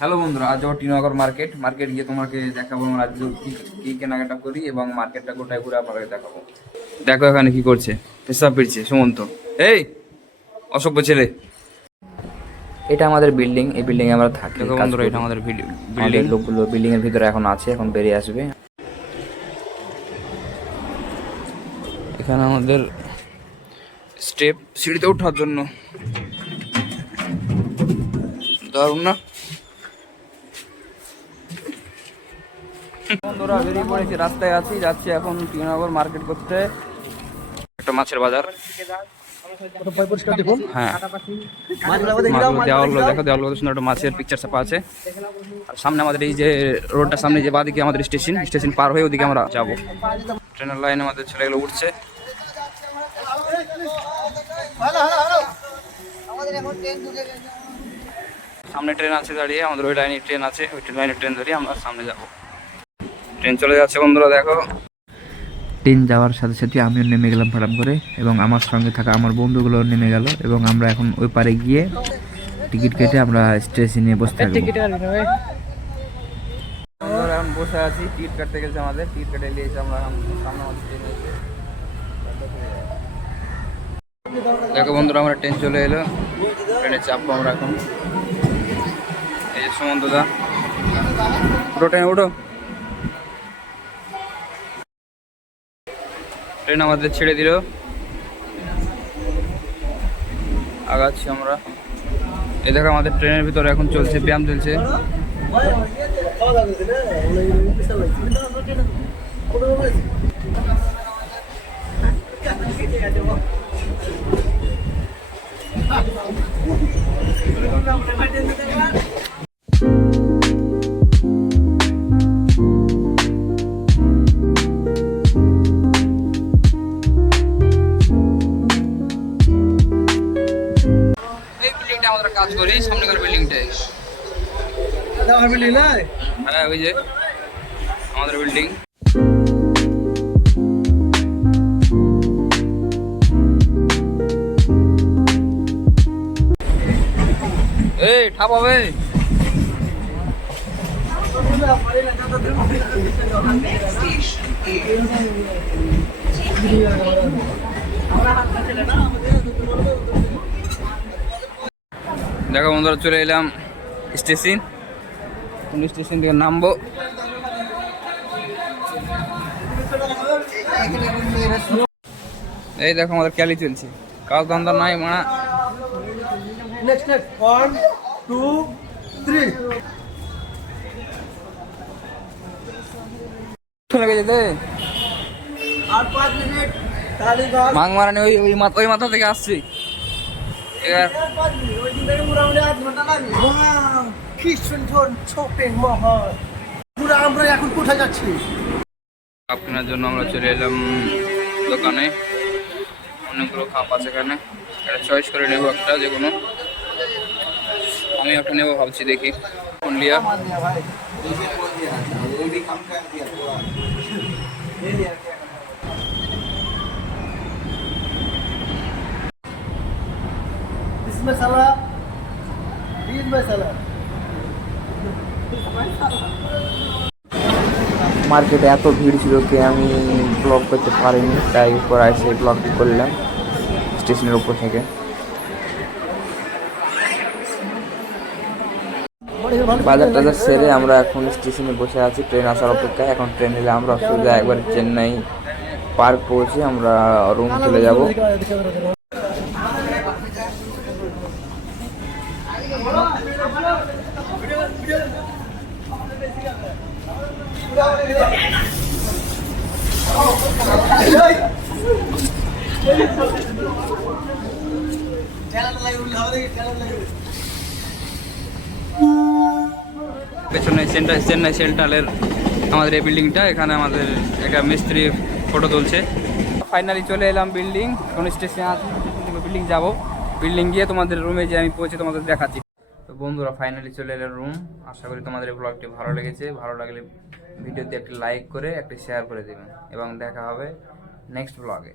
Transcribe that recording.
Hello বন্ধুরা, আজ যাবো টিনগর মার্কেট গিয়ে তোমাকে দেখাবো আমরা আজ কি কেনাকাটা করি এবং মার্কেটটা কোথায় ঘুরে আপনাকে দেখাবো। দেখো এখানে কি করছে, পেশাব ফিরছে সুমন্ত। এই অসভ্য ছেলে। এটা আমাদের বিল্ডিং, এই বিল্ডিং এ আমরা থাকি। দেখো বন্ধুরা, এটা আমাদের বিল্ডিং। লোকগুলো বিল্ডিং এর ভিতরে এখন আছে, এখন বেরিয়ে আসবে। এখানে আমাদের স্টেপ, সিঁড়িতে ওঠার জন্য দারুণ না? বন্ধুরা বেরিয়ে পড়েছি, রাস্তায় আছি, যাচ্ছি এখন টিনগর মার্কেট করতে। একটা মাছের বাজার। হ্যাঁ, দেওয়াল দেখো, দেওয়াল কত সুন্দর একটা মাছের পিকচার ছাপা আছে। আর সামনে আমাদের এই যে রোডটার সামনে যে বাদিকে আমাদের স্টেশন পার হয়ে ওদিকে আমরা যাবো। ট্রেনের লাইনে আমাদের ছেলেগুলো উঠছে। সামনে ট্রেন আছে দাঁড়িয়ে, আমাদের ওই লাইনে ট্রেন আছে, ওই লাইনে ট্রেন দাঁড়িয়ে আমরা সামনে যাবো। ট্রেন চলে যাচ্ছে বন্ধুরা, দেখো। ট্রেন যাওয়ার সাথে সাথে আমিও নেমে গেলাম ফাটাম করে, এবং আমার সঙ্গে থাকা আমার বন্ধুগুলো নেমে গেল, এবং আমরা এখন ওই পারে গিয়ে টিকিট কেটে আমরা স্টেশনে বসে থাকবো। এখন বসে আছি, টিকিট কাটতে গেছে আমাদের, টিকিট কেটে নিয়েছি আমরা। সামনে আমাদের ট্রেন এসে দেখো বন্ধুরা, আমরা ট্রেন চলে এলো, ট্রেনে চাপবো আমরা এখন। এই যে সুমন্ত দা, ওঠো ট্রেনে ওঠো। ট্রেন আমাদের ছেড়ে দিল, আগাচ্ছি আমরা। এই দেখো আমাদের ট্রেনের ভিতরে এখন চলছে ব্যায়াম চলছে। আমাদের কাজ করি সামনেকার বিল্ডিংটাই। হ্যাঁ, ওই যে আমাদের বিল্ডিং। এই ঠাপাবে। দেখো বন্ধুরা, চলে এলাম স্টেশন। স্টেশন থেকে নামবো। এই দেখো আমাদের ক্যালি চলছে, কাজ ধান্দা নাই মানা। চলে গেছে মাং মারানি, ওই মাথা থেকে আসছি। আমরা এখন কোথায় যাচ্ছি? আপনার জন্য আমরা চলে এলাম দোকানে। অনেকগুলো খাপ আছে এখানে, একটা চয়েস করে নেবো একটা, যে কোনো। আমি একটা নেবো ভাবছি, দেখি কোন লিয়া। মার্কেটে এত ভিড় ছিল যে আমি ব্লগ করতে পারিনি, তাই উপর এসে ব্লগটি করলাম স্টেশনের উপর থেকে। বাজার টাজার সেরে আমরা এখন স্টেশনে বসে আছি ট্রেন আসার অপেক্ষায়। এখন ট্রেন এলে আমরা সোজা একবার চেন্নাই পার্ক পৌঁছে আমরা রুম চলে যাব। পেছনে চেন্নাই সেন্ট্রালের আমাদের এই বিল্ডিংটা, এখানে আমাদের একটা মিস্ত্রি ফটো তুলছে। ফাইনালি চলে এলাম বিল্ডিং, কোন স্টেশনে আছি, বিল্ডিং যাব। বিল্ডিং গিয়ে তোমাদের রুমে যে আমি পৌঁছে তোমাদের দেখাচ্ছি। তো বন্ধুরা, ফাইনালি চলে এলাম রুম। আশা করি তোমাদের এই ব্লগটি ভালো লেগেছে। ভালো লাগলে ভিডিওতে একটি লাইক করে একটি শেয়ার করে দেবেন, এবং দেখা হবে নেক্সট ব্লগে।